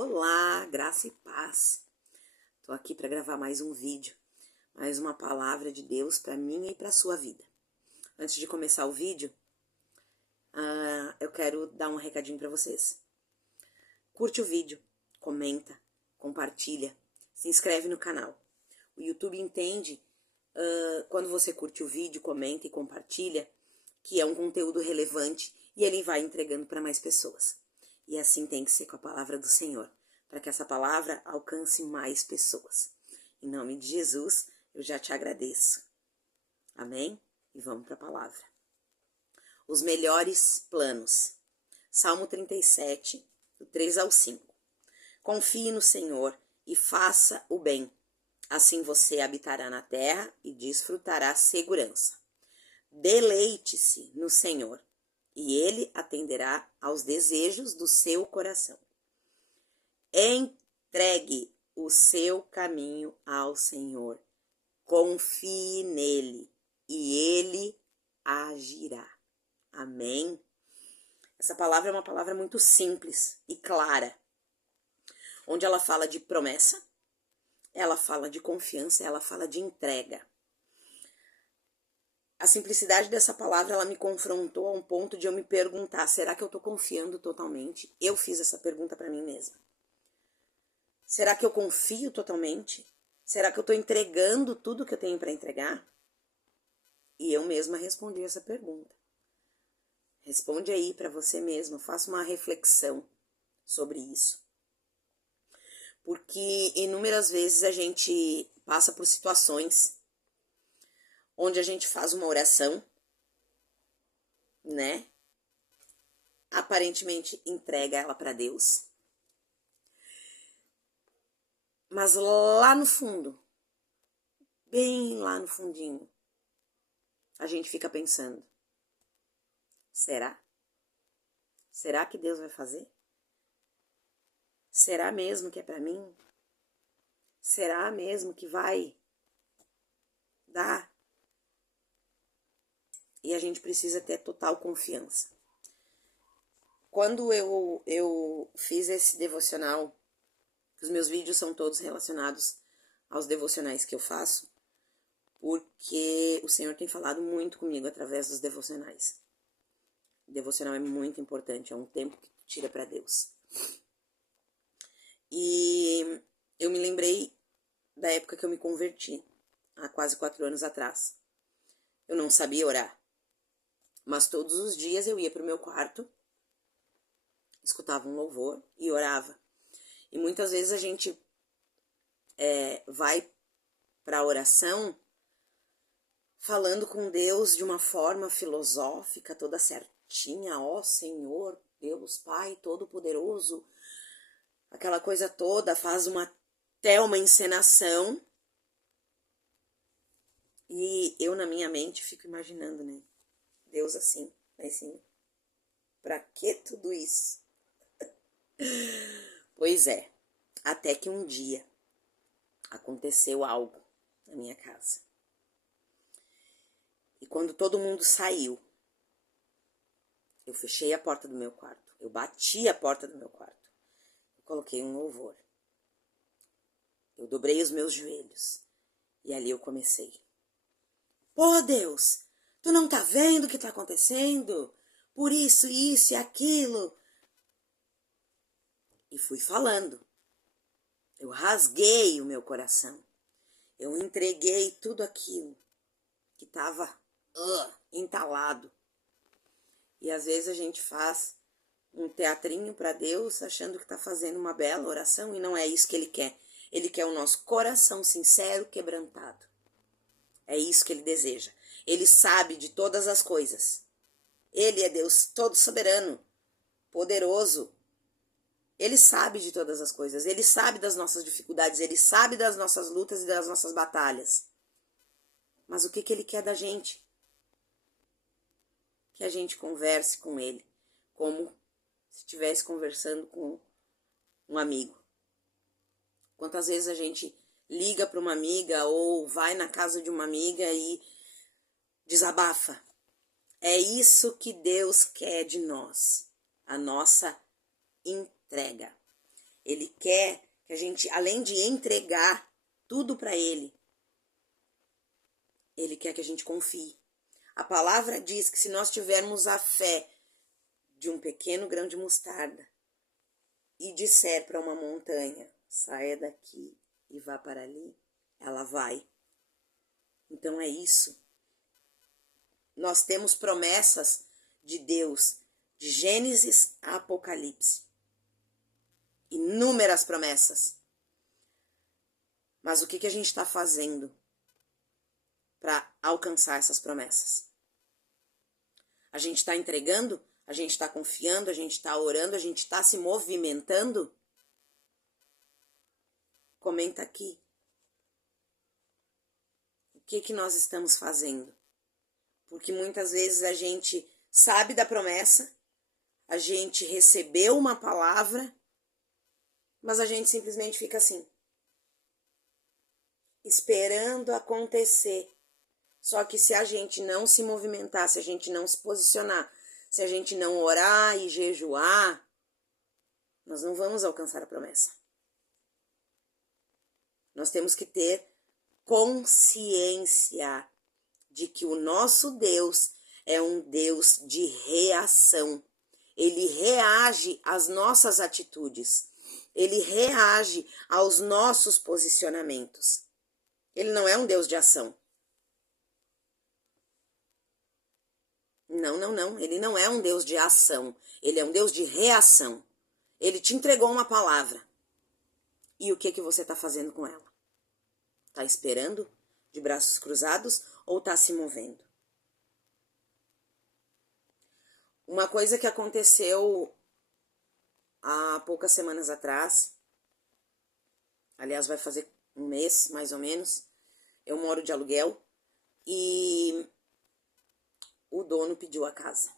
Olá, graça e paz. Tô aqui para gravar mais um vídeo, mais uma palavra de Deus para mim e para sua vida. Antes de começar o vídeo, eu quero dar um recadinho para vocês. Curte o vídeo, comenta, compartilha, se inscreve no canal. O YouTube entende quando você curte o vídeo, comenta e compartilha que é um conteúdo relevante e ele vai entregando para mais pessoas. E assim tem que ser com a palavra do Senhor, para que essa palavra alcance mais pessoas. Em nome de Jesus, eu já te agradeço. Amém? E vamos para a palavra. Os melhores planos. Salmo 37, do 3 ao 5. Confie no Senhor e faça o bem. Assim você habitará na terra e desfrutará segurança. Deleite-se no Senhor, e Ele atenderá aos desejos do seu coração. Entregue o seu caminho ao Senhor. Confie nele, e Ele agirá. Amém? Essa palavra é uma palavra muito simples e clara, onde ela fala de promessa, ela fala de confiança, ela fala de entrega. A simplicidade dessa palavra, ela me confrontou a um ponto de eu me perguntar, será que eu estou confiando totalmente? Eu fiz essa pergunta para mim mesma. Será que eu confio totalmente? Será que eu estou entregando tudo que eu tenho para entregar? E eu mesma respondi essa pergunta. Responde aí para você mesma, faça uma reflexão sobre isso. Porque inúmeras vezes a gente passa por situações onde a gente faz uma oração, né? Aparentemente entrega ela para Deus. Mas lá no fundo, bem lá no fundinho, a gente fica pensando, será? Será que Deus vai fazer? Será mesmo que é para mim? Será mesmo que vai dar? E a gente precisa ter total confiança. Quando eu fiz esse devocional, os meus vídeos são todos relacionados aos devocionais que eu faço, porque o Senhor tem falado muito comigo através dos devocionais. O devocional é muito importante, é um tempo que tu tira para Deus. E eu me lembrei da época que eu me converti, há quase 4 anos atrás. Eu não sabia orar. Mas todos os dias eu ia para o meu quarto, escutava um louvor e orava. E muitas vezes a gente vai para a oração falando com Deus de uma forma filosófica, toda certinha. Ó Senhor, Deus Pai Todo-Poderoso, aquela coisa toda, faz até uma encenação. E eu na minha mente fico imaginando, né? Deus assim, lá em cima. Pra que tudo isso? Pois é, até que um dia aconteceu algo na minha casa. E quando todo mundo saiu, eu fechei a porta do meu quarto, eu bati a porta do meu quarto, eu coloquei um louvor, eu dobrei os meus joelhos e ali eu comecei. Pô, Deus, tu não tá vendo o que tá acontecendo? Por isso e aquilo. E fui falando. Eu rasguei o meu coração. Eu entreguei tudo aquilo que estava entalado. E às vezes a gente faz um teatrinho para Deus achando que está fazendo uma bela oração e não é isso que Ele quer. Ele quer o nosso coração sincero, quebrantado. É isso que Ele deseja. Ele sabe de todas as coisas. Ele é Deus todo soberano, poderoso. Ele sabe de todas as coisas. Ele sabe das nossas dificuldades. Ele sabe das nossas lutas e das nossas batalhas. Mas o que Ele quer da gente? Que a gente converse com Ele, como se estivesse conversando com um amigo. Quantas vezes a gente liga para uma amiga ou vai na casa de uma amiga e desabafa? É isso que Deus quer de nós, a nossa entrega. Ele quer que a gente, além de entregar tudo para Ele, Ele quer que a gente confie. A palavra diz que se nós tivermos a fé de um pequeno grão de mostarda e disser para uma montanha, saia daqui e vá para ali, ela vai. Então é isso. Nós temos promessas de Deus, de Gênesis a Apocalipse. Inúmeras promessas. Mas o que a gente está fazendo para alcançar essas promessas? A gente está entregando? A gente está confiando? A gente está orando? A gente está se movimentando? Comenta aqui. O que nós estamos fazendo? Porque muitas vezes a gente sabe da promessa, a gente recebeu uma palavra, mas a gente simplesmente fica assim, esperando acontecer. Só que se a gente não se movimentar, se a gente não se posicionar, se a gente não orar e jejuar, nós não vamos alcançar a promessa. Nós temos que ter consciência de que o nosso Deus é um Deus de reação. Ele reage às nossas atitudes. Ele reage aos nossos posicionamentos. Ele não é um Deus de ação. Não. Ele não é um Deus de ação. Ele é um Deus de reação. Ele te entregou uma palavra. E o que você está fazendo com ela? Está esperando de braços cruzados ou está se movendo? Uma coisa que aconteceu há poucas semanas atrás, aliás, vai fazer um mês, mais ou menos, eu moro de aluguel e o dono pediu a casa.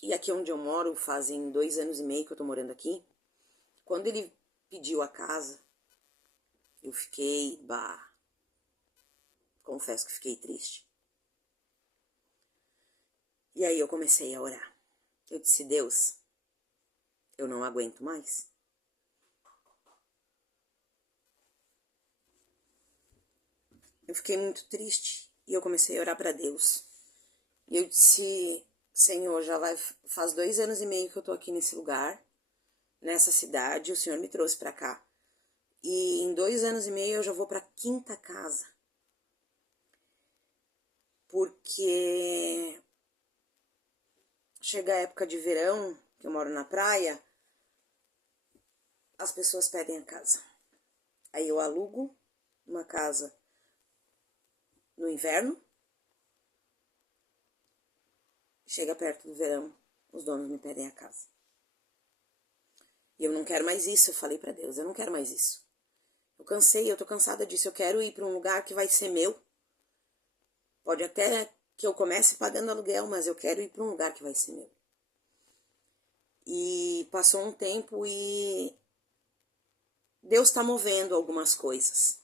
E aqui onde eu moro, fazem 2 anos e meio que eu tô morando aqui. Quando ele pediu a casa, eu fiquei, confesso que fiquei triste. E aí eu comecei a orar. Eu disse, Deus, eu não aguento mais. Eu fiquei muito triste e eu comecei a orar para Deus. E eu disse, Senhor, faz 2 anos e meio que eu tô aqui nesse lugar, nessa cidade, o Senhor me trouxe para cá. E em 2 anos e meio eu já vou para a 5ª casa. Porque chega a época de verão, que eu moro na praia, as pessoas pedem a casa. Aí eu alugo uma casa no inverno. Chega perto do verão, os donos me pedem a casa. E eu não quero mais isso, eu falei para Deus, eu não quero mais isso. Eu cansei, eu tô cansada disso, eu quero ir para um lugar que vai ser meu. Pode até que eu comece pagando aluguel, mas eu quero ir para um lugar que vai ser meu. E passou um tempo e Deus está movendo algumas coisas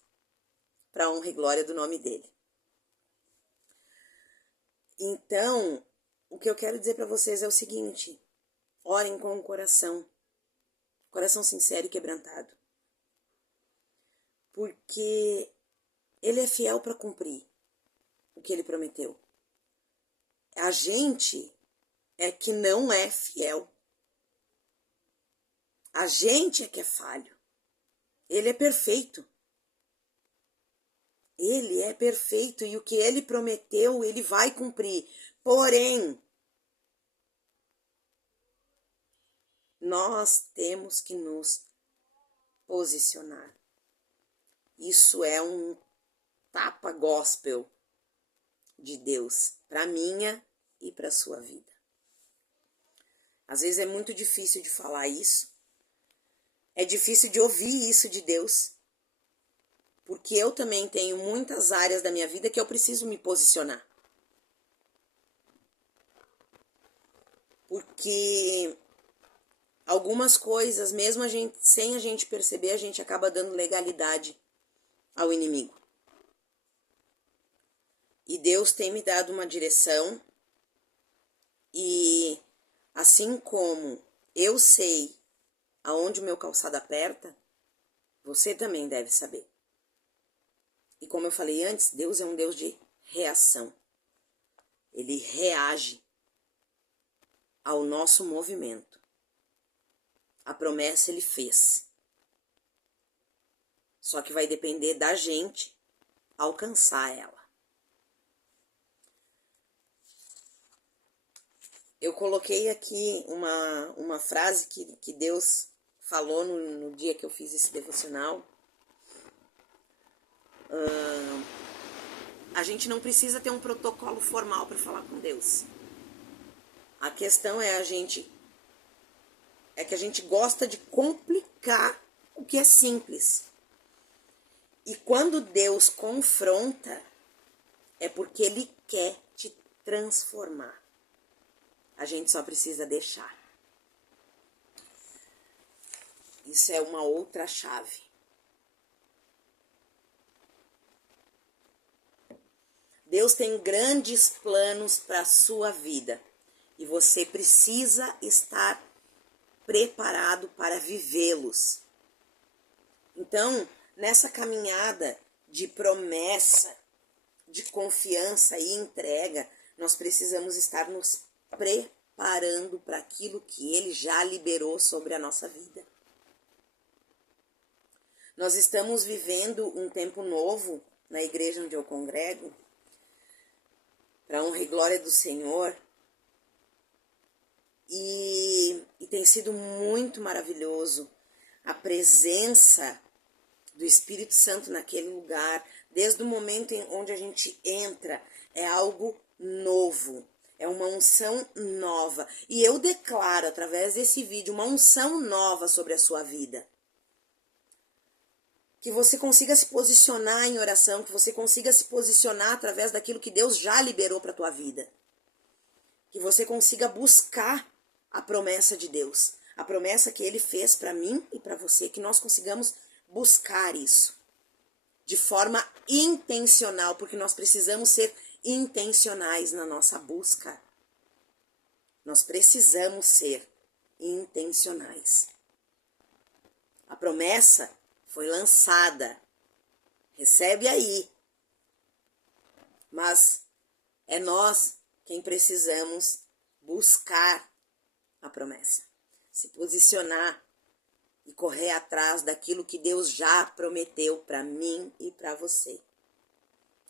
para honra e glória do nome dele. Então, o que eu quero dizer para vocês é o seguinte: orem com o coração sincero e quebrantado. Porque ele é fiel para cumprir o que ele prometeu. A gente é que não é fiel. A gente é que é falho. Ele é perfeito. Ele é perfeito e o que ele prometeu, ele vai cumprir. Porém, nós temos que nos posicionar. Isso é um tapa gospel de Deus para minha e para sua vida. Às vezes é muito difícil de falar isso. É difícil de ouvir isso de Deus. Porque eu também tenho muitas áreas da minha vida que eu preciso me posicionar. Porque algumas coisas, mesmo sem a gente perceber, a gente acaba dando legalidade ao inimigo. E Deus tem me dado uma direção e assim como eu sei aonde o meu calçado aperta, você também deve saber. E como eu falei antes, Deus é um Deus de reação. Ele reage ao nosso movimento. A promessa ele fez. Só que vai depender da gente alcançar ela. Eu coloquei aqui uma frase que Deus falou no dia que eu fiz esse devocional. A gente não precisa ter um protocolo formal para falar com Deus. A questão é que a gente gosta de complicar o que é simples. E quando Deus confronta, é porque Ele quer te transformar. A gente só precisa deixar. Isso é uma outra chave. Deus tem grandes planos para a sua vida. E você precisa estar preparado para vivê-los. Então, nessa caminhada de promessa, de confiança e entrega, nós precisamos estar nos preparando para aquilo que Ele já liberou sobre a nossa vida. Nós estamos vivendo um tempo novo na igreja onde eu congrego, para a honra e glória do Senhor, e tem sido muito maravilhoso a presença do Espírito Santo naquele lugar. Desde o momento em onde a gente entra, é algo novo, é uma unção nova. E eu declaro através desse vídeo uma unção nova sobre a sua vida. Que você consiga se posicionar em oração, que você consiga se posicionar através daquilo que Deus já liberou para a tua vida. Que você consiga buscar a promessa de Deus, a promessa que Ele fez para mim e para você, que nós consigamos buscar isso de forma intencional, porque nós precisamos ser intencionais na nossa busca. Nós precisamos ser intencionais. A promessa foi lançada, recebe aí, mas é nós quem precisamos buscar a promessa, se posicionar e correr atrás daquilo que Deus já prometeu para mim e para você.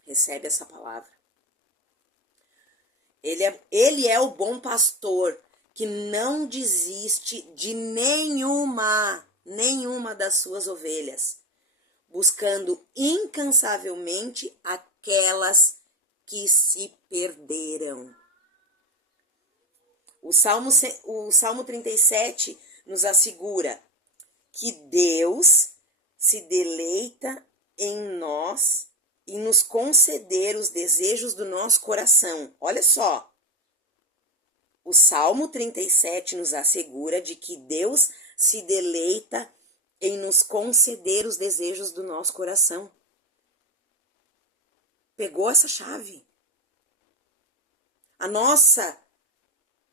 Recebe essa palavra. Ele é o bom pastor que não desiste de nenhuma das suas ovelhas, buscando incansavelmente aquelas que se perderam. O Salmo 37 nos assegura que Deus se deleita em nós e nos conceder os desejos do nosso coração. Olha só, o Salmo 37 nos assegura de que Deus se deleita em nos conceder os desejos do nosso coração. Pegou essa chave?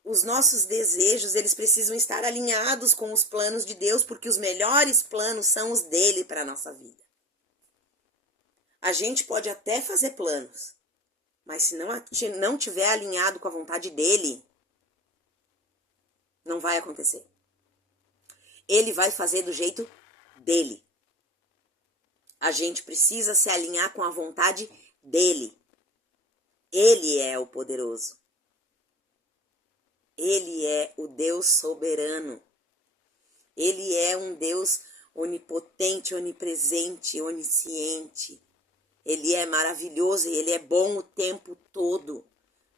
Os nossos desejos, eles precisam estar alinhados com os planos de Deus, porque os melhores planos são os dele para a nossa vida. A gente pode até fazer planos, mas se não tiver alinhado com a vontade dele, não vai acontecer. Ele vai fazer do jeito dele. A gente precisa se alinhar com a vontade dele. Ele é o poderoso. Ele é o Deus soberano. Ele é um Deus onipotente, onipresente, onisciente. Ele é maravilhoso e Ele é bom o tempo todo.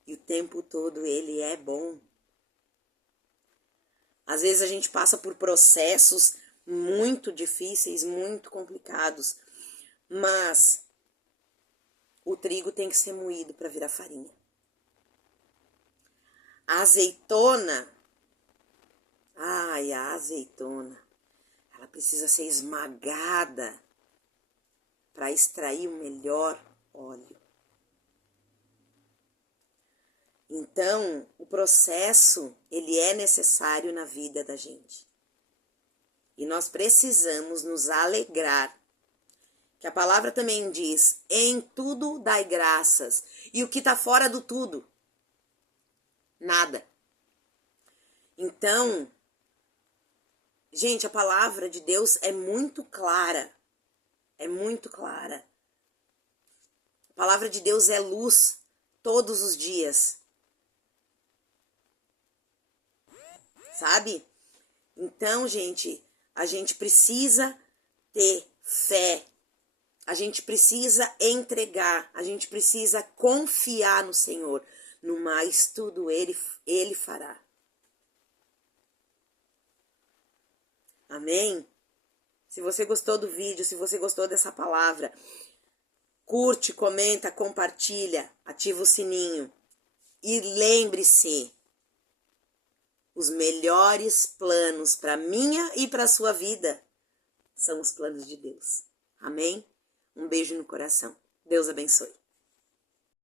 E o tempo todo Ele é bom. Às vezes a gente passa por processos muito difíceis, muito complicados. Mas o trigo tem que ser moído para virar farinha. A azeitona, a azeitona, ela precisa ser esmagada para extrair o melhor óleo. Então, o processo, ele é necessário na vida da gente. E nós precisamos nos alegrar. Que a palavra também diz, em tudo dai graças. E o que está fora do tudo? Nada. Então, gente, a palavra de Deus é muito clara. É muito clara. A palavra de Deus é luz todos os dias. Sabe? Então, gente, a gente precisa ter fé. A gente precisa entregar. A gente precisa confiar no Senhor. No mais, tudo Ele fará. Amém? Se você gostou do vídeo, se você gostou dessa palavra, curte, comenta, compartilha, ativa o sininho. E lembre-se, os melhores planos para minha e para a sua vida são os planos de Deus. Amém? Um beijo no coração. Deus abençoe.